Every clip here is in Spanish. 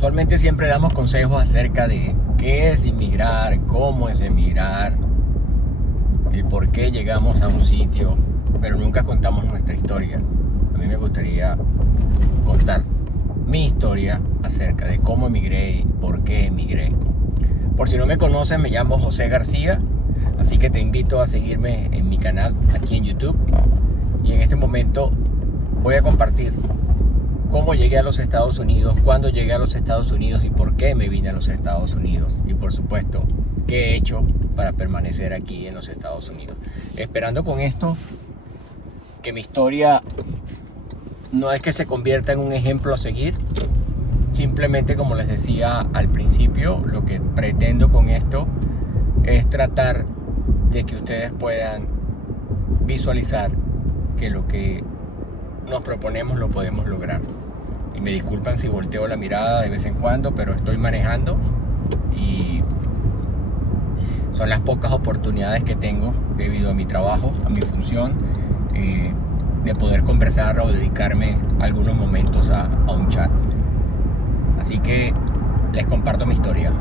Usualmente siempre damos consejos acerca de qué es inmigrar, cómo es emigrar, el por qué llegamos a un sitio, pero nunca contamos nuestra historia. A mí me gustaría contar mi historia acerca de cómo emigré y por qué emigré. Por si no me conocen, me llamo José García, así que te invito a seguirme en mi canal aquí en YouTube. Y en este momento voy a compartir cómo llegué a los Estados Unidos, cuándo llegué a los Estados Unidos y por qué me vine a los Estados Unidos. Y por supuesto, qué he hecho para permanecer aquí en los Estados Unidos. Esperando con esto que mi historia no es que se convierta en un ejemplo a seguir. Simplemente, como les decía al principio, lo que pretendo con esto es tratar de que ustedes puedan visualizar que lo que nos proponemos lo podemos lograr. Y me disculpan si volteo la mirada de vez en cuando, pero estoy manejando y son las pocas oportunidades que tengo debido a mi trabajo, a mi función, de poder conversar o dedicarme algunos momentos a un chat. Así que les comparto mi historia.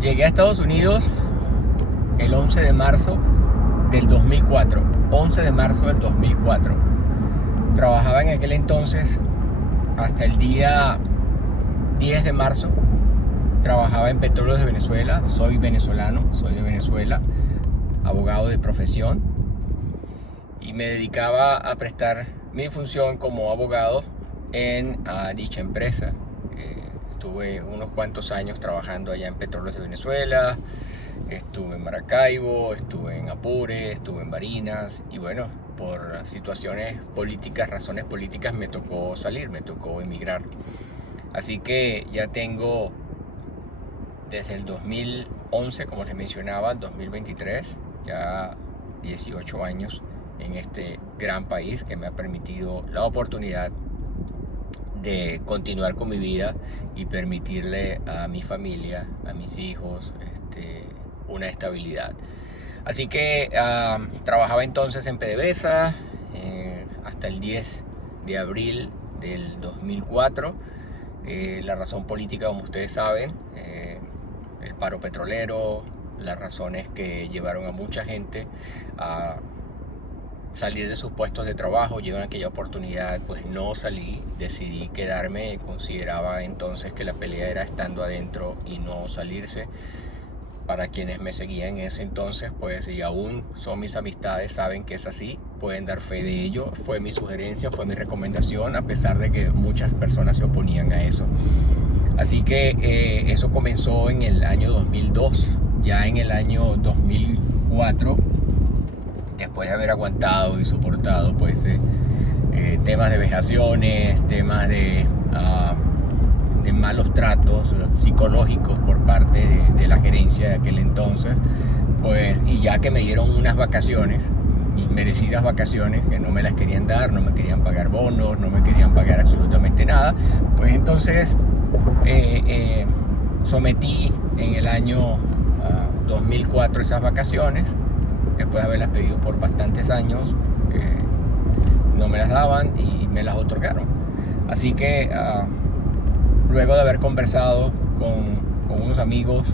Llegué a Estados Unidos el 11 de marzo del 2004. 11 de marzo del 2004. Trabajaba en aquel entonces hasta el día 10 de marzo. Trabajaba en Petróleos de Venezuela. Soy venezolano, soy de Venezuela, abogado de profesión. Y me dedicaba a prestar mi función como abogado en dicha empresa. Estuve unos cuantos años trabajando allá en Petróleos de Venezuela, estuve en Maracaibo, estuve en Apure, estuve en Barinas y bueno, por situaciones políticas, razones políticas me tocó salir, me tocó emigrar. Así que ya tengo desde el 2011, como les mencionaba, 2023, ya 18 años en este gran país que me ha permitido la oportunidad de continuar con mi vida y permitirle a mi familia, a mis hijos, una estabilidad. Así que trabajaba entonces en PDVSA hasta el 10 de abril del 2004. La razón política, como ustedes saben, el paro petrolero, las razones que llevaron a mucha gente a salir de sus puestos de trabajo. Yo en aquella oportunidad pues no salí, decidí quedarme. Consideraba entonces que la pelea era estando adentro y no salirse. Para quienes me seguían en ese entonces, pues, y aún son mis amistades, saben que es así, pueden dar fe de ello. Fue mi sugerencia, fue mi recomendación, a pesar de que muchas personas se oponían a eso. Así que eso comenzó en el año 2002. Ya en el año 2004, después de haber aguantado y soportado pues temas de vejaciones, temas de malos tratos psicológicos por parte de la gerencia de aquel entonces, pues, y ya que me dieron unas vacaciones, mis merecidas vacaciones, que no me las querían dar, no me querían pagar bonos, no me querían pagar absolutamente nada, pues entonces sometí en el año 2004 esas vacaciones. Después de haberlas pedido por bastantes años, no me las daban y me las otorgaron. Así que luego de haber conversado con unos amigos,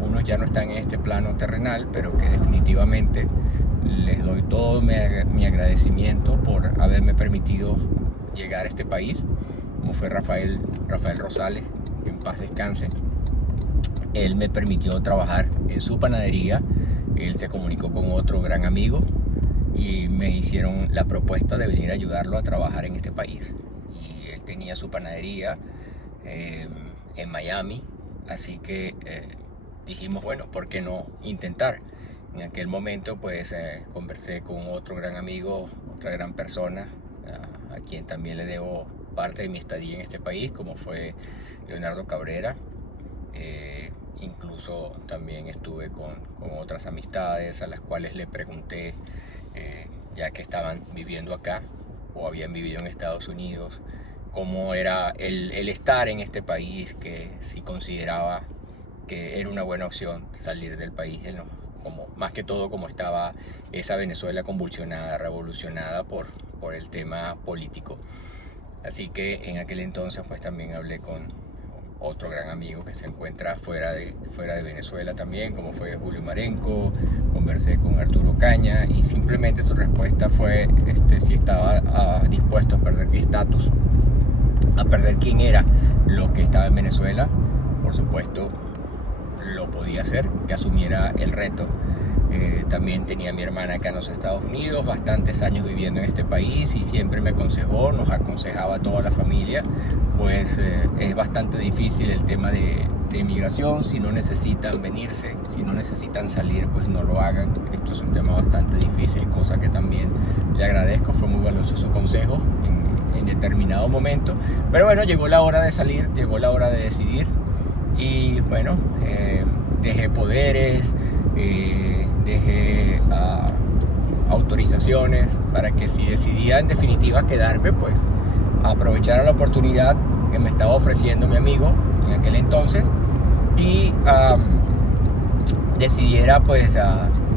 unos ya no están en este plano terrenal, pero que definitivamente les doy todo mi agradecimiento por haberme permitido llegar a este país, como fue Rafael Rosales, que en paz descanse. Él me permitió trabajar en su panadería. Él se comunicó con otro gran amigo y me hicieron la propuesta de venir a ayudarlo a trabajar en este país. Y él tenía su panadería en Miami, así que dijimos, bueno, ¿por qué no intentar? En aquel momento pues conversé con otro gran amigo, otra gran persona, a quien también le debo parte de mi estadía en este país, como fue Leonardo Cabrera. Incluso también estuve con otras amistades a las cuales le pregunté, ya que estaban viviendo acá o habían vivido en Estados Unidos, cómo era el estar en este país, que si consideraba que era una buena opción salir del país, como, más que todo como estaba esa Venezuela convulsionada, revolucionada por el tema político. Así que en aquel entonces pues también hablé con otro gran amigo que se encuentra fuera de Venezuela también, como fue Julio Marenco. Conversé con Arturo Caña y simplemente su respuesta fue si estaba dispuesto a perder mi estatus, a perder quién era lo que estaba en Venezuela. Por supuesto lo podía hacer, que asumiera el reto. También tenía a mi hermana acá en los Estados Unidos, bastantes años viviendo en este país, y siempre me aconsejó, nos aconsejaba a toda la familia, pues es bastante difícil el tema de inmigración. Si no necesitan venirse, si no necesitan salir, pues no lo hagan. Esto es un tema bastante difícil, cosa que también le agradezco. Fue muy valioso su consejo en determinado momento. Pero bueno, llegó la hora de salir, llegó la hora de decidir. Y bueno, dejé poderes, dejé autorizaciones para que si decidía en definitiva quedarme, pues aprovechara la oportunidad que me estaba ofreciendo mi amigo en aquel entonces y decidiera pues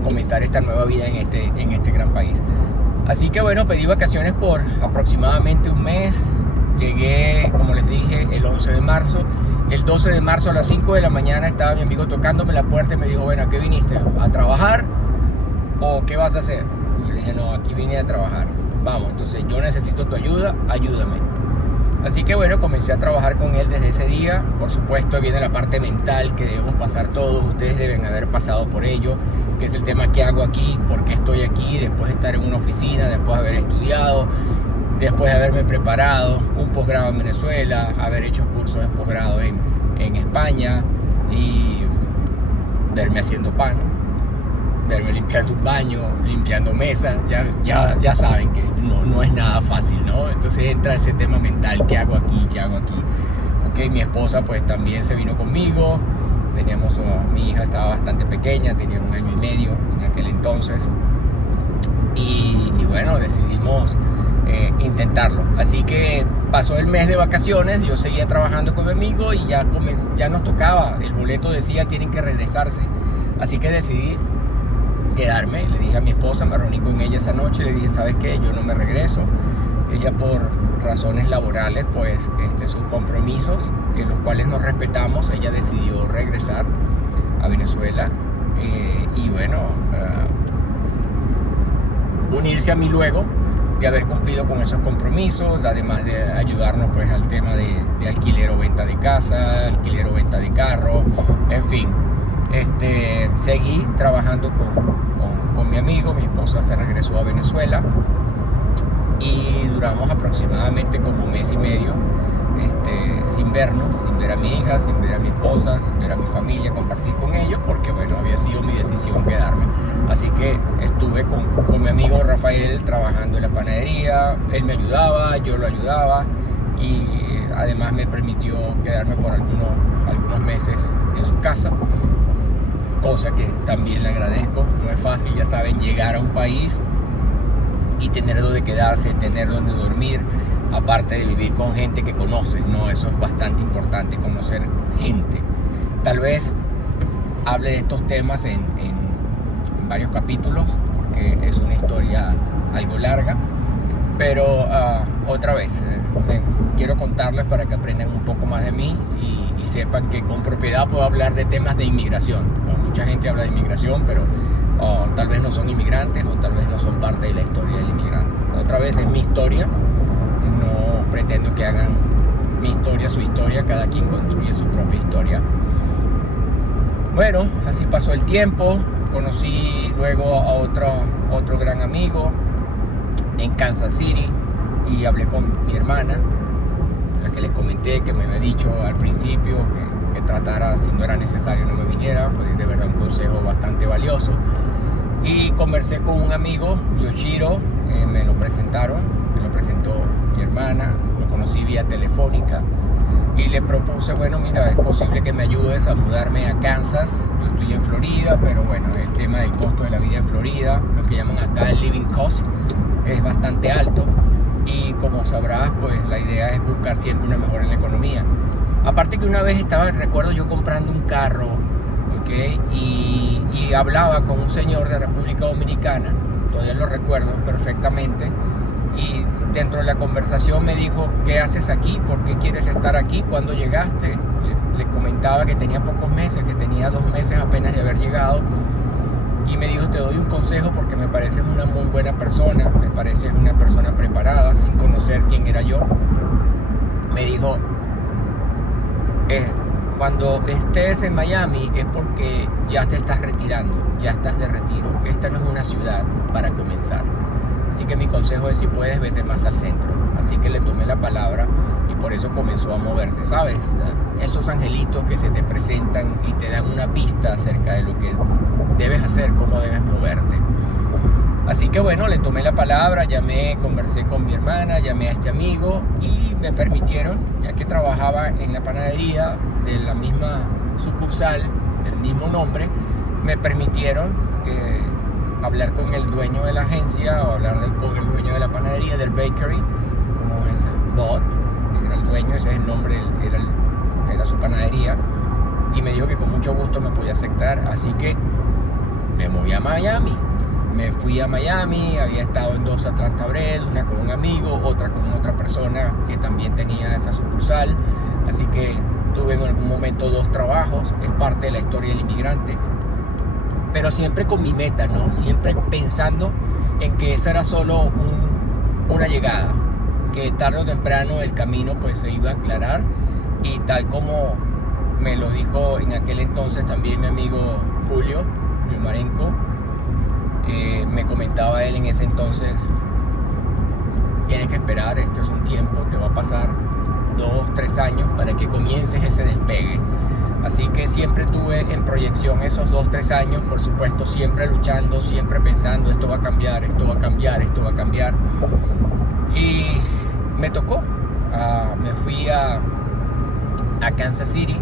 comenzar esta nueva vida en este gran país. Así que bueno, pedí vacaciones por aproximadamente un mes. Llegué, como les dije, el 11 de marzo. El 12 de marzo a las 5 de la mañana estaba mi amigo tocándome la puerta y me dijo: bueno, ¿a qué viniste? ¿A trabajar o qué vas a hacer? Y le dije: no, aquí vine a trabajar. Vamos, entonces yo necesito tu ayuda, ayúdame. Así que bueno, comencé a trabajar con él desde ese día. Por supuesto viene la parte mental que debemos pasar todos. Ustedes deben haber pasado por ello, que es el tema: ¿qué hago aquí? ¿Por qué estoy aquí? Después de estar en una oficina, después de haber estudiado, después de haberme preparado un posgrado en Venezuela, haber hecho cursos de posgrado en España, y verme haciendo pan, verme limpiando un baño, limpiando mesas. Ya saben que no es nada fácil, ¿no? Entonces entra ese tema mental: ¿qué hago aquí? ¿Qué hago aquí? Ok, mi esposa pues también se vino conmigo. Teníamos mi hija estaba bastante pequeña, tenía 1 año y medio en aquel entonces, y bueno, decidimos intentarlo. Así que pasó el mes de vacaciones, yo seguía trabajando con mi amigo y ya nos tocaba. El boleto decía: tienen que regresarse. Así que decidí quedarme. Le dije a mi esposa, me reuní con ella esa noche, le dije: ¿sabes qué? Yo no me regreso. Ella, por razones laborales, pues sus compromisos, en los cuales nos respetamos, ella decidió regresar a Venezuela y bueno, unirse a mí luego de haber cumplido con esos compromisos, además de ayudarnos pues al tema de alquiler o venta de casa, alquiler o venta de carro, en fin. Seguí trabajando con mi amigo. Mi esposa se regresó a Venezuela y duramos aproximadamente como 1 mes y medio sin vernos, sin ver a mi hija, sin ver a mi esposa, sin ver a mi familia, compartir con ellos, porque bueno, había sido mi decisión quedarme. Así que estuve con mi amigo Rafael trabajando en la panadería. Él me ayudaba, yo lo ayudaba, y además me permitió quedarme por algunos meses en su casa, cosa que también le agradezco. No es fácil, ya saben, llegar a un país y tener donde quedarse, tener donde dormir, aparte de vivir con gente que conoces, ¿no? Eso es bastante importante, conocer gente. Tal vez hable de estos temas en varios capítulos, porque es una historia algo larga, pero otra vez quiero contarles para que aprendan un poco más de mí y sepan que con propiedad puedo hablar de temas de inmigración. Mucha gente habla de inmigración, pero tal vez no son inmigrantes, o tal vez no son parte de la historia del inmigrante. Otra vez es mi historia. No pretendo que hagan mi historia su historia. Cada quien construye su propia historia. Bueno, así pasó el tiempo. Conocí luego a otro gran amigo en Kansas City y hablé con mi hermana, la que les comenté, que me había dicho al principio que tratara, si no era necesario no me viniera. Fue de verdad un consejo bastante valioso. Y conversé con un amigo, Yoshiro, me lo presentó mi hermana, lo conocí vía telefónica y le propuse: bueno, mira, es posible que me ayudes a mudarme a Kansas. Yo estoy en Florida, pero bueno, el tema del costo de la vida en Florida, lo que llaman acá el living cost, es bastante alto, y como sabrás, pues la idea es buscar siempre una mejora en la economía. Aparte que una vez recuerdo yo comprando un carro, ¿okay? y hablaba con un señor de República Dominicana, todavía lo recuerdo perfectamente, y dentro de la conversación me dijo: ¿qué haces aquí? ¿Por qué quieres estar aquí? ¿Cuándo llegaste? Le comentaba que tenía pocos meses, que tenía 2 meses apenas de haber llegado, y me dijo: te doy un consejo porque me pareces una muy buena persona, me pareces una persona preparada, sin conocer quién era yo. Me dijo: cuando estés en Miami es porque ya te estás retirando, ya estás de retiro. Esta no es una ciudad para comenzar. Así que mi consejo es: si puedes, vete más al centro. Así que le tomé la palabra y por eso comenzó a moverse, ¿sabes? Esos angelitos que se te presentan y te dan una pista acerca de lo que debes hacer, cómo debes moverte. Así que bueno, le tomé la palabra, conversé con mi hermana, llamé a este amigo y me permitieron, ya que trabajaba en la panadería de la misma sucursal, del mismo nombre, me permitieron hablar con el dueño de la agencia o hablar con el dueño de la panadería, del bakery, como es Bot, era el dueño, ese es el nombre, era su panadería, y me dijo que con mucho gusto me podía aceptar. Así que me moví a Miami. Me fui a Miami, había estado en 2 Atlanta Bread, una con un amigo, otra con otra persona que también tenía esa sucursal. Así que tuve en algún momento 2 trabajos, es parte de la historia del inmigrante. Pero siempre con mi meta, ¿no? Siempre pensando en que esa era solo una llegada, que tarde o temprano el camino pues se iba a aclarar, y tal como me lo dijo en aquel entonces también mi amigo Julio Marenco, me comentaba él en ese entonces: tienes que esperar, esto es un tiempo, te va a pasar 2, 3 años para que comiences ese despegue. Así que siempre tuve en proyección esos 2, 3 años, por supuesto, siempre luchando, siempre pensando: esto va a cambiar, esto va a cambiar, esto va a cambiar. Y me tocó, me fui a Kansas City.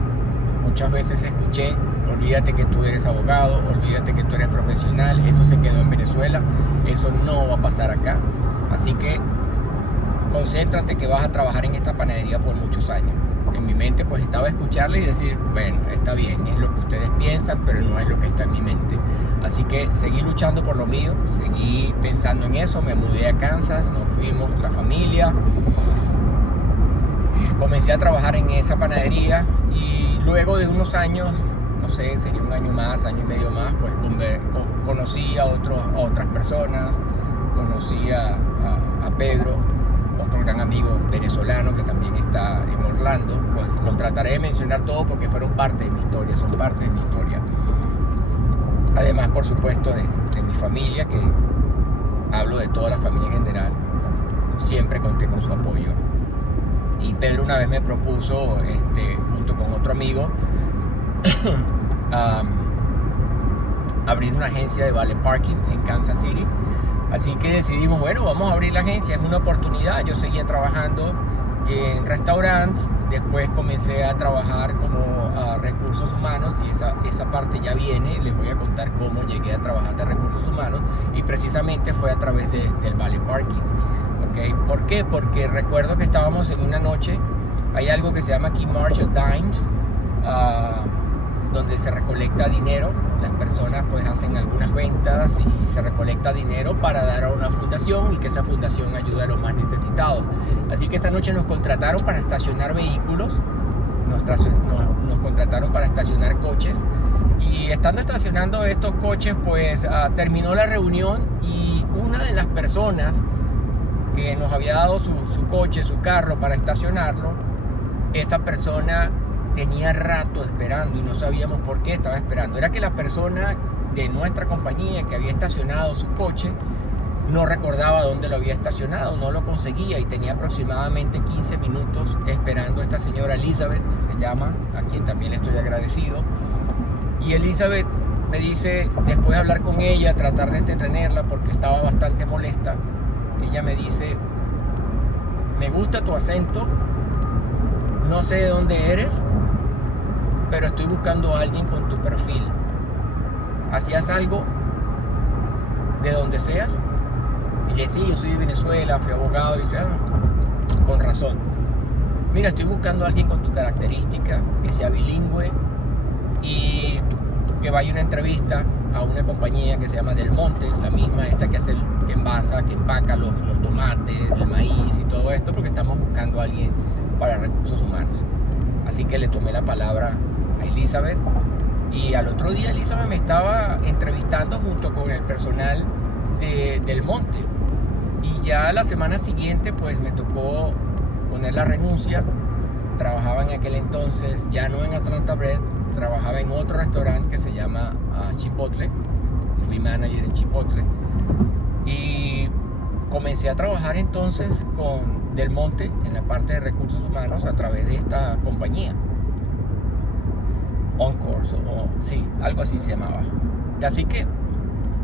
Muchas veces escuché: olvídate que tú eres abogado, olvídate que tú eres profesional, eso se quedó en Venezuela, eso no va a pasar acá. Así que concéntrate que vas a trabajar en esta panadería por muchos años. En mi mente pues estaba escucharle y decir: bueno, está bien, es lo que ustedes piensan, pero no es lo que está en mi mente. Así que seguí luchando por lo mío, seguí pensando en eso, me mudé a Kansas, nos fuimos la familia, comencé a trabajar en esa panadería, y luego de unos años, no sé, sería un año más, año y medio más, pues conocí a otras personas, conocí a Pedro, otro gran amigo venezolano que también está en Orlando. Pues los trataré de mencionar todos porque fueron parte de mi historia, son parte de mi historia. Además, por supuesto, de mi familia, que hablo de toda la familia en general, siempre conté con su apoyo. Y Pedro una vez me propuso, junto con otro amigo, abrir una agencia de valet parking en Kansas City. Así que decidimos: bueno, vamos a abrir la agencia, es una oportunidad. Yo seguía trabajando en restaurantes, después comencé a trabajar como recursos humanos, que esa parte ya viene, les voy a contar cómo llegué a trabajar de recursos humanos, y precisamente fue a través del valet parking. ¿Okay? ¿Por qué? Porque recuerdo que estábamos en una noche, hay algo que se llama aquí March of Dimes, donde se recolecta dinero. Las personas pues hacen algunas ventas y se recolecta dinero para dar a una fundación, y que esa fundación ayude a los más necesitados. Así que esta noche nos contrataron para estacionar vehículos, nos contrataron para estacionar coches, y estando estacionando estos coches pues terminó la reunión, y una de las personas que nos había dado su coche, su carro para estacionarlo, esa persona tenía rato esperando y no sabíamos por qué estaba esperando. Era que la persona de nuestra compañía que había estacionado su coche no recordaba dónde lo había estacionado, no lo conseguía, y tenía aproximadamente 15 minutos esperando a esta señora Elizabeth, se llama, a quien también le estoy agradecido. Y Elizabeth me dice, después de hablar con ella, tratar de entretenerla porque estaba bastante molesta, ella me dice: me gusta tu acento, no sé de dónde eres, pero estoy buscando a alguien con tu perfil. ¿Hacías algo de donde seas? Y le decía: sí, yo soy de Venezuela, fui abogado. Y dice: con razón. Mira, estoy buscando a alguien con tu característica, que sea bilingüe y que vaya a una entrevista a una compañía que se llama Del Monte, la misma esta que hace que envasa, que empaca los tomates, el maíz y todo esto, porque estamos buscando a alguien para recursos humanos. Así que le tomé la palabra a Elizabeth, y al otro día Elizabeth me estaba entrevistando junto con el personal Del Monte, y ya la semana siguiente pues me tocó poner la renuncia. Trabajaba en aquel entonces ya no en Atlanta Bread, trabajaba en otro restaurante que se llama Chipotle. Fui manager en Chipotle y comencé a trabajar entonces con Del Monte en la parte de recursos humanos a través de esta compañía Encore, sí, algo así se llamaba. Así que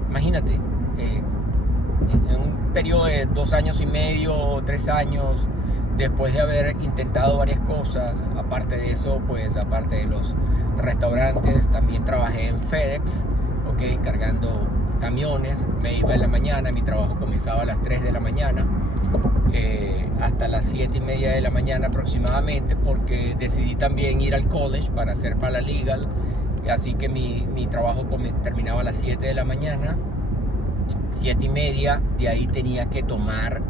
imagínate, en un periodo de 2 años y medio, 3 años, después de haber intentado varias cosas, aparte de eso, pues aparte de los restaurantes, también trabajé en FedEx, cargando camiones. Me iba en la mañana, mi trabajo comenzaba a las 3 de la mañana, hasta las 7:30 de la mañana aproximadamente, porque decidí también ir al college para hacer paralegal, así que mi trabajo terminaba a las 7 de la mañana, 7:30, de ahí tenía que tomar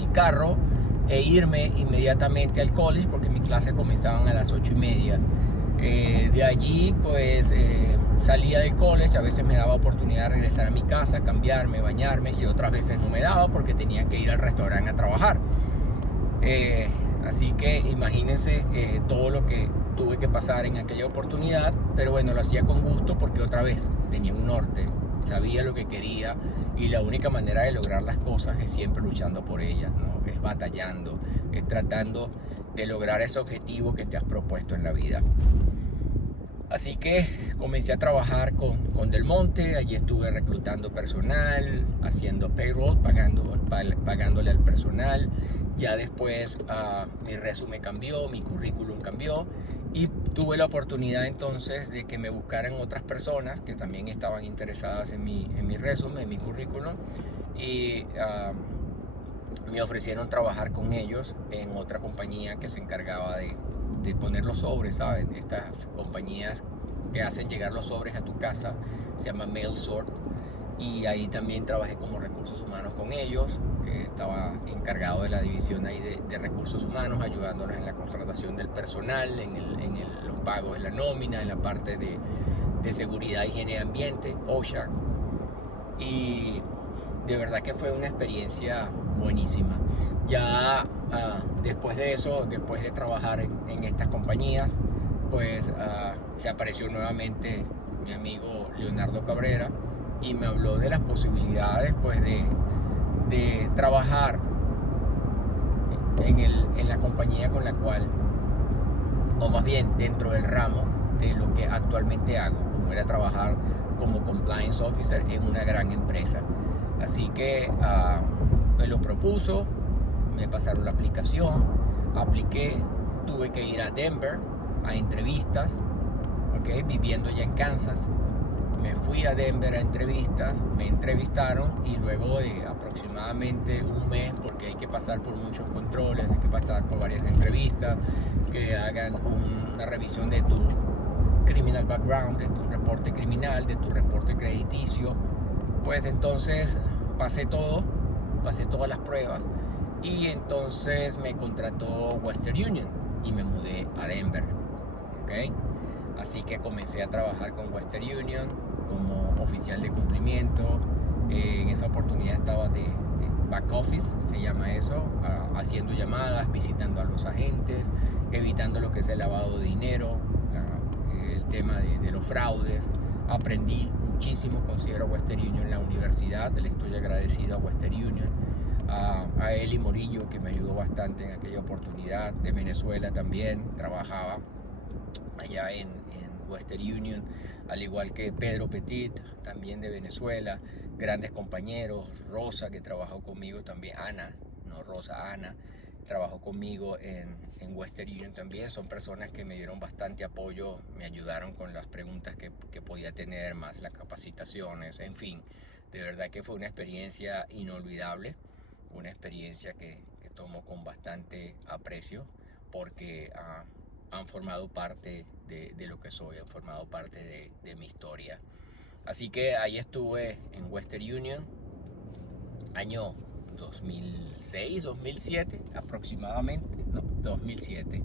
el carro e irme inmediatamente al college porque mis clases comenzaban a las 8:30. De allí pues salía del college, a veces me daba oportunidad de regresar a mi casa, cambiarme, bañarme, y otras veces no me daba porque tenía que ir al restaurante a trabajar. Así que imagínense todo lo que tuve que pasar en aquella oportunidad, pero bueno, lo hacía con gusto porque otra vez tenía un norte, sabía lo que quería, y la única manera de lograr las cosas es siempre luchando por ellas, ¿no? Es batallando, es tratando de lograr ese objetivo que te has propuesto en la vida. Así que comencé a trabajar con Del Monte. Allí estuve reclutando personal, haciendo payroll, pagándole al personal. Ya después mi resumen cambió, mi currículum cambió, y tuve la oportunidad entonces de que me buscaran otras personas que también estaban interesadas en mi resumen, en mi currículum, y me ofrecieron trabajar con ellos en otra compañía que se encargaba de poner los sobres, ¿saben? Estas compañías que hacen llegar los sobres a tu casa, se llama Mail Sort, y ahí también trabajé como recursos humanos con ellos. Estaba encargado de la división ahí de recursos humanos, ayudándonos en la contratación del personal, en los pagos, en la nómina, en la parte de seguridad, higiene y ambiente, OSHA. Y de verdad que fue una experiencia buenísima. Ya después de eso, después de trabajar en estas compañías, pues se apareció nuevamente mi amigo Leonardo Cabrera y me habló de las posibilidades pues de trabajar en la compañía con la cual, o más bien dentro del ramo de lo que actualmente hago, como era trabajar como compliance officer en una gran empresa. Así que me lo propuso, me pasaron la aplicación, apliqué, tuve que ir a Denver a entrevistas, viviendo ya en Kansas. Me fui a Denver a entrevistas, me entrevistaron, y luego de aproximadamente un mes, porque hay que pasar por muchos controles, hay que pasar por varias entrevistas, que hagan una revisión de tu criminal background, de tu reporte criminal, de tu reporte crediticio, pues entonces pasé todas las pruebas, y entonces me contrató Western Union y me mudé a Denver. Así que comencé a trabajar con Western Union como oficial de cumplimiento. En esa oportunidad estaba de back office, se llama eso, haciendo llamadas, visitando a los agentes, evitando lo que es el lavado de dinero, el tema de los fraudes. Aprendí muchísimo, considero Western Union la universidad, le estoy agradecido a Western Union, a Eli Morillo, que me ayudó bastante en aquella oportunidad. De Venezuela también trabajaba allá en Western Union, al igual que Pedro Petit, también de Venezuela, grandes compañeros. Rosa, que trabajó conmigo también, Ana trabajó conmigo en Western Union también. Son personas que me dieron bastante apoyo, me ayudaron con las preguntas que podía tener, más las capacitaciones, en fin. De verdad que fue una experiencia inolvidable, una experiencia que tomo con bastante aprecio, porque han formado parte de lo que soy, han formado parte de mi historia. Así que ahí estuve en Western Union año 2006, 2007 aproximadamente, no, 2007.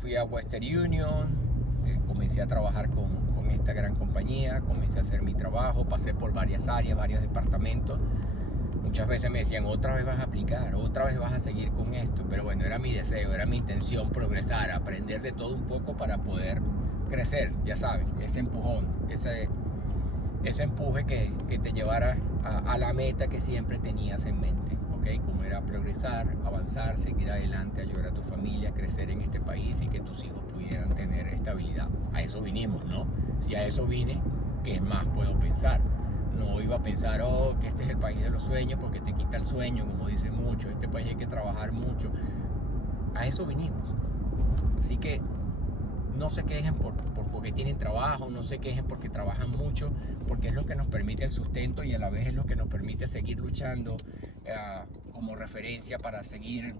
Fui a Western Union, comencé a trabajar con esta gran compañía, comencé a hacer mi trabajo, pasé por varias áreas, varios departamentos. Muchas veces me decían, otra vez vas a aplicar, otra vez vas a seguir con esto, pero bueno, era mi deseo, era mi intención progresar, aprender de todo un poco para poder crecer, ya sabes, ese empujón, ese empuje que te llevara a la meta que siempre tenías en mente, ¿ok? Como era progresar, avanzar, seguir adelante, ayudar a tu familia, crecer en este país y que tus hijos pudieran tener estabilidad. A eso vinimos, ¿no? Si a eso vine, ¿qué más puedo pensar? No iba a pensar, oh, que este es el país de los sueños porque te quita el sueño, como dicen muchos, este país hay que trabajar mucho. A eso vinimos. Así que no se quejen porque tienen trabajo, no se quejen porque trabajan mucho, porque es lo que nos permite el sustento y a la vez es lo que nos permite seguir luchando como referencia para seguir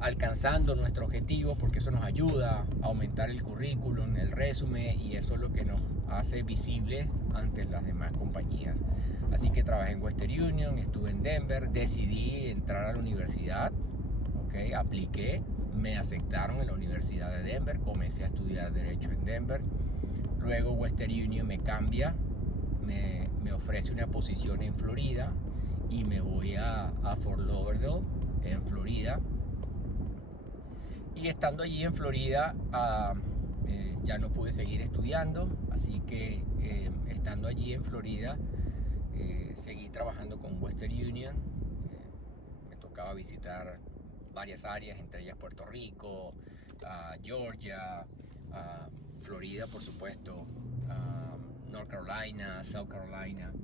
alcanzando nuestro objetivo, porque eso nos ayuda a aumentar el currículum, el resumen, y eso es lo que nos hace visibles ante las demás compañías. Así que trabajé en Western Union, estuve en Denver, decidí entrar a la universidad, ¿okay? Apliqué, me aceptaron en la Universidad de Denver, comencé a estudiar Derecho en Denver. Luego Western Union me cambia, me ofrece una posición en Florida y me voy a Fort Lauderdale, en Florida. Y estando allí en Florida, ya no pude seguir estudiando, así que estando allí en Florida, seguí trabajando con Western Union. Me tocaba visitar varias áreas, entre ellas Puerto Rico, Georgia, Florida, por supuesto, North Carolina, South Carolina.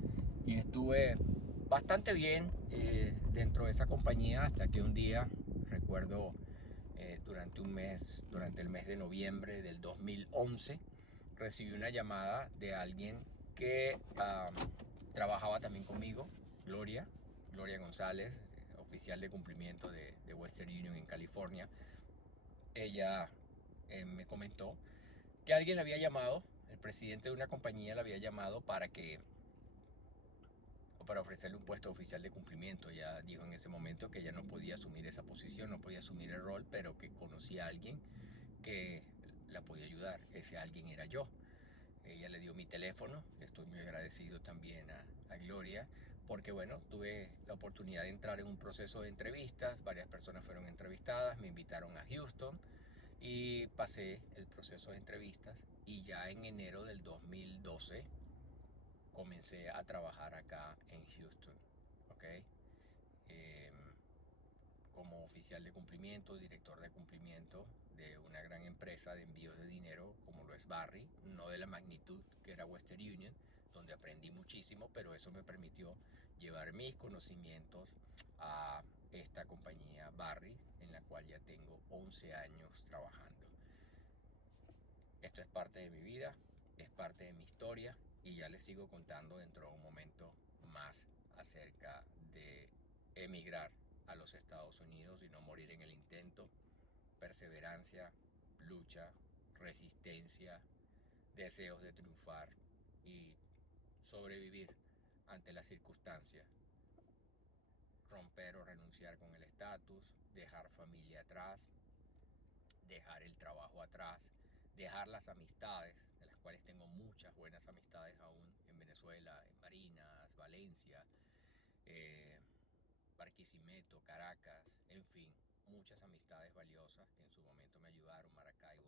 Y estuve bastante bien dentro de esa compañía hasta que un día, recuerdo, durante el mes de noviembre del 2011, recibí una llamada de alguien que trabajaba también conmigo, Gloria González, oficial de cumplimiento de Western Union en California. Ella me comentó que alguien le había llamado, el presidente de una compañía le había llamado para ofrecerle un puesto oficial de cumplimiento. Ella dijo en ese momento que ella no podía asumir esa posición, no podía asumir el rol, pero que conocía a alguien que la podía ayudar. Ese alguien era yo. Ella le dio mi teléfono, estoy muy agradecido también a Gloria, porque bueno, tuve la oportunidad de entrar en un proceso de entrevistas, varias personas fueron entrevistadas, me invitaron a Houston y pasé el proceso de entrevistas y ya en enero del 2012 comencé a trabajar acá en Houston, ¿ok? Eh, como oficial de cumplimiento, director de cumplimiento de una gran empresa de envíos de dinero como lo es Barry, no de la magnitud que era Western Union, donde aprendí muchísimo, pero eso me permitió llevar mis conocimientos a esta compañía Barry, en la cual ya tengo 11 años trabajando. Esto es parte de mi vida, es parte de mi historia y ya les sigo contando dentro de un momento más acerca de emigrar a los Estados Unidos y no morir en el intento. Perseverancia, lucha, resistencia, deseos de triunfar y sobrevivir ante las circunstancias. Romper o renunciar con el estatus, dejar familia atrás, dejar el trabajo atrás, dejar las amistades, de las cuales tengo muchas buenas amistades aún en Venezuela, en Barinas, Valencia, Barquisimeto, Caracas, en fin, muchas amistades valiosas que en su momento me ayudaron, Maracay,